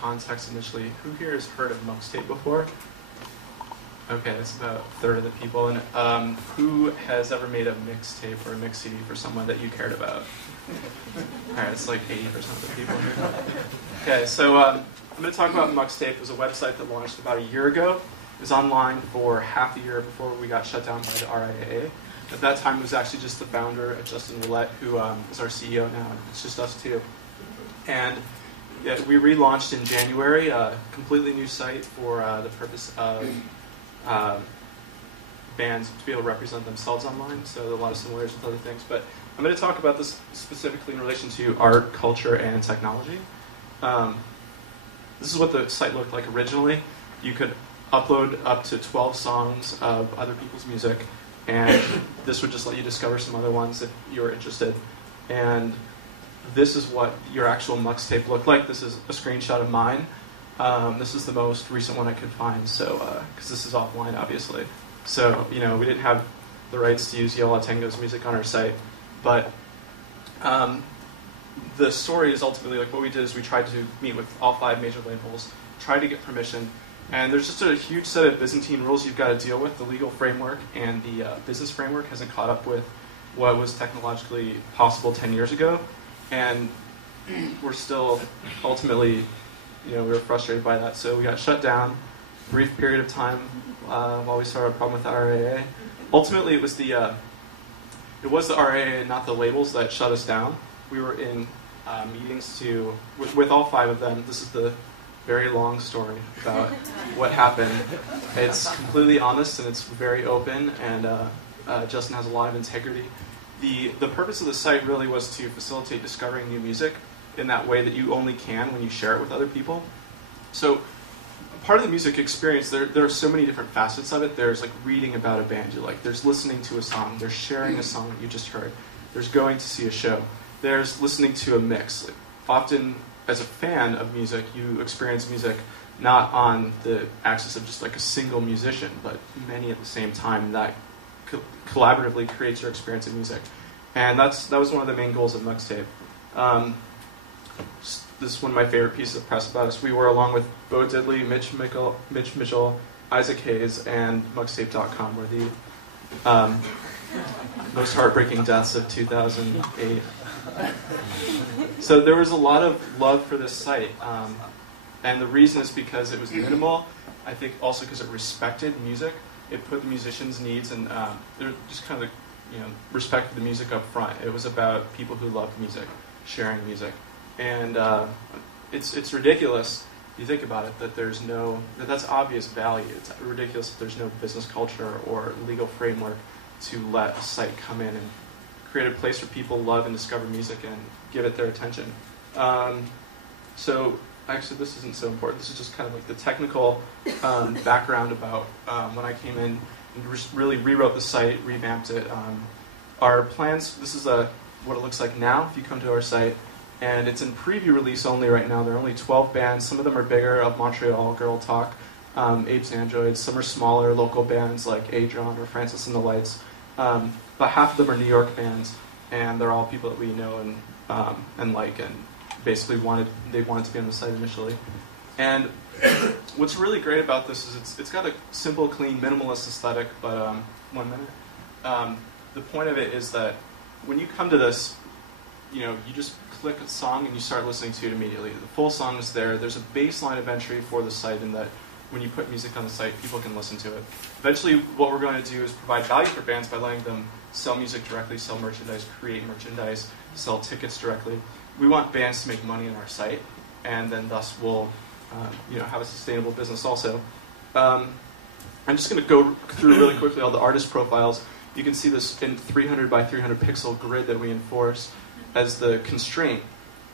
context initially, who here has heard of Muxtape before? Okay, that's about a third of the people. And who has ever made a mixtape or a mix CD for someone that you cared about? All right, it's like 80% of the people here. Okay, so I'm going to talk about Muxtape. It was a website that launched about a year ago. It was online for half a year before we got shut down by the RIAA. At that time, it was actually just the founder, Justin Willett, who is our CEO now. It's just us two. And we relaunched in January, a completely new site for the purpose of bands to be able to represent themselves online. So a lot of similarities with other things. But I'm going to talk about this specifically in relation to art, culture, and technology. This is what the site looked like originally. You could upload up to 12 songs of other people's music, and this would just let you discover some other ones if you were interested. And this is what your actual Muxtape looked like. This is a screenshot of mine. This is the most recent one I could find, so because this is offline, obviously. So, we didn't have the rights to use Yola Tango's music on our site, but the story is ultimately, like, what we did is we tried to meet with all 5 major labels, try to get permission, and there's just a huge set of Byzantine rules you've got to deal with. The legal framework and the business framework hasn't caught up with what was technologically possible 10 years ago, and we're still ultimately, we were frustrated by that. So we got shut down, brief period of time while we started a problem with the RIAA. Ultimately, it was the RIAA, not the labels, that shut us down. We were in meetings with all 5 of them. This is the very long story about what happened. It's completely honest and it's very open, and Justin has a lot of integrity. The purpose of the site really was to facilitate discovering new music in that way that you only can when you share it with other people. So part of the music experience, there are so many different facets of it. There's like reading about a band you like. There's listening to a song. There's sharing a song that you just heard. There's going to see a show. There's listening to a mix. Like, often, as a fan of music, you experience music not on the axis of just like a single musician, but many at the same time that collaboratively creates your experience of music. And that was one of the main goals of Muxtape. This is one of my favorite pieces of press about us. We were, along with Bo Diddley, Mitch Mitchell, Isaac Hayes, and Muxtape.com, were the most heartbreaking deaths of 2008. So there was a lot of love for this site, and the reason is because it was minimal. I think also because it respected music. It put the musicians' needs and just kind of respect for the music up front. It was about people who love music, sharing music, and it's ridiculous. You think about it, that's obvious value. It's ridiculous if there's no business culture or legal framework to let a site come in and create a place where people love and discover music and give it their attention. So actually this isn't so important. This is just kind of like the technical background about when I came in and really rewrote the site, revamped it. Our plans, this is what it looks like now if you come to our site. And it's in preview release only right now. There are only 12 bands. Some of them are bigger, of Montreal, Girl Talk, Apes and Androids. Some are smaller, local bands like Adron or Francis and the Lights. About half of them are New York bands, and they're all people that we know and like, and basically they wanted to be on the site initially. And what's really great about this is it's got a simple, clean, minimalist aesthetic. But 1 minute. The point of it is that when you come to this, you just click a song and you start listening to it immediately. The full song is there. There's a baseline of entry for the site in that when you put music on the site, people can listen to it. Eventually, what we're going to do is provide value for bands by letting them sell music directly, sell merchandise, create merchandise, sell tickets directly. We want bands to make money on our site, and then thus we'll have a sustainable business also. I'm just going to go through really quickly all the artist profiles. You can see this in 300 by 300 pixel grid that we enforce as the constraint,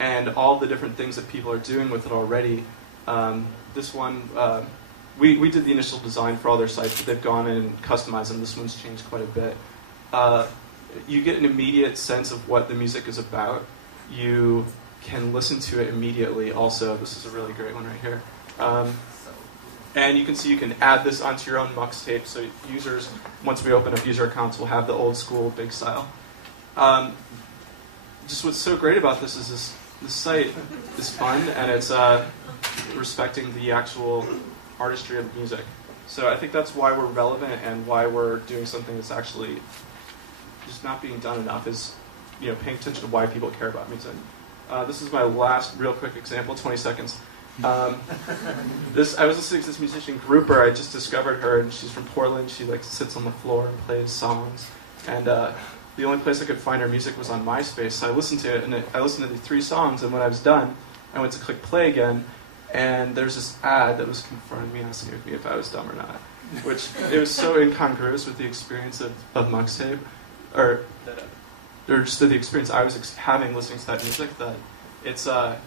and all the different things that people are doing with it already. This one, we did the initial design for all their sites, but they've gone in and customized them. This one's changed quite a bit. You get an immediate sense of what the music is about. You can listen to it immediately also. This is a really great one right here. And you can see you can add this onto your own Muxtape, so users, once we open up user accounts, will have the old school big style. Just what's so great about this is this site is fun, and it's respecting the actual artistry of the music. So I think that's why we're relevant and why we're doing something that's actually just not being done enough, is paying attention to why people care about music. This is my last real quick example, 20 seconds. I was listening to this musician Grouper. I just discovered her, and she's from Portland. She sits on the floor and plays songs. And the only place I could find her music was on MySpace. So I listened to it, and I listened to the 3 songs. And when I was done, I went to click play again, and there's this ad that was confronting me, asking me if I was dumb or not. Which it was so incongruous with the experience of Muxtape, or just the experience I was having listening to that music, that it's I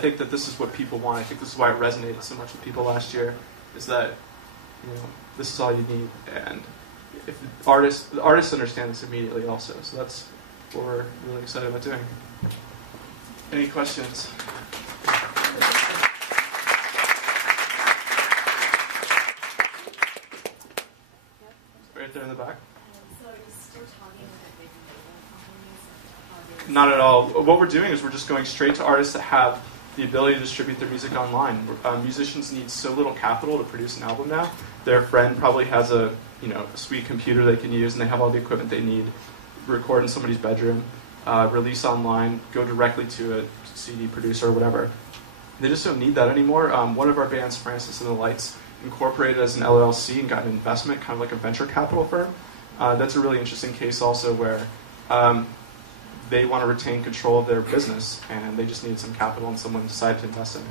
think that this is what people want. I think this is why it resonated so much with people last year, is that this is all you need, and if the artists understand this immediately also. So that's what we're really excited about doing. Any questions? Right there in the back. So are you still talking with big label companies? Not at all. What we're doing is we're just going straight to artists that have the ability to distribute their music online. Musicians need so little capital to produce an album now. Their friend probably has a sweet computer they can use, and they have all the equipment they need. Record in somebody's bedroom, release online, go directly to a CD producer or whatever. They just don't need that anymore. One of our bands, Francis and the Lights, incorporated as an LLC and got an investment, kind of like a venture capital firm. That's a really interesting case also, where they want to retain control of their business, and they just need some capital, and someone decided to invest in it.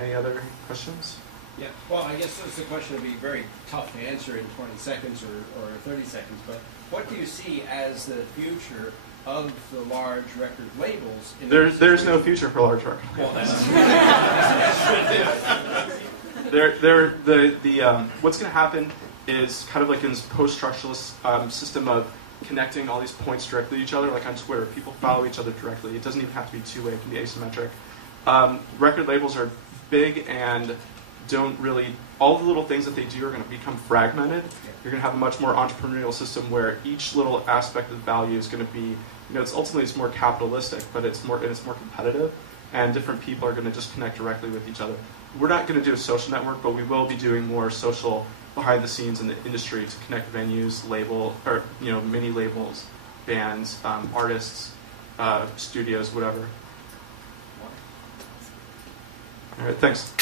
Any other questions? Yeah, well, I guess the question would be very tough to answer in 20 seconds or 30 seconds, but what do you see as the future of the large record labels? There's no future for large record labels. Well, what's going to happen is kind of like in this post-structuralist system of connecting all these points directly to each other, like on Twitter. People follow each other directly. It doesn't even have to be two-way. It can be asymmetric. Record labels are big and don't really, all the little things that they do are going to become fragmented. You're going to have a much more entrepreneurial system where each little aspect of the value is going to be, it's more capitalistic, but it's more competitive, and different people are going to just connect directly with each other. We're not going to do a social network, but we will be doing more social behind the scenes in the industry to connect venues, mini labels, bands, artists, studios, whatever. All right, thanks.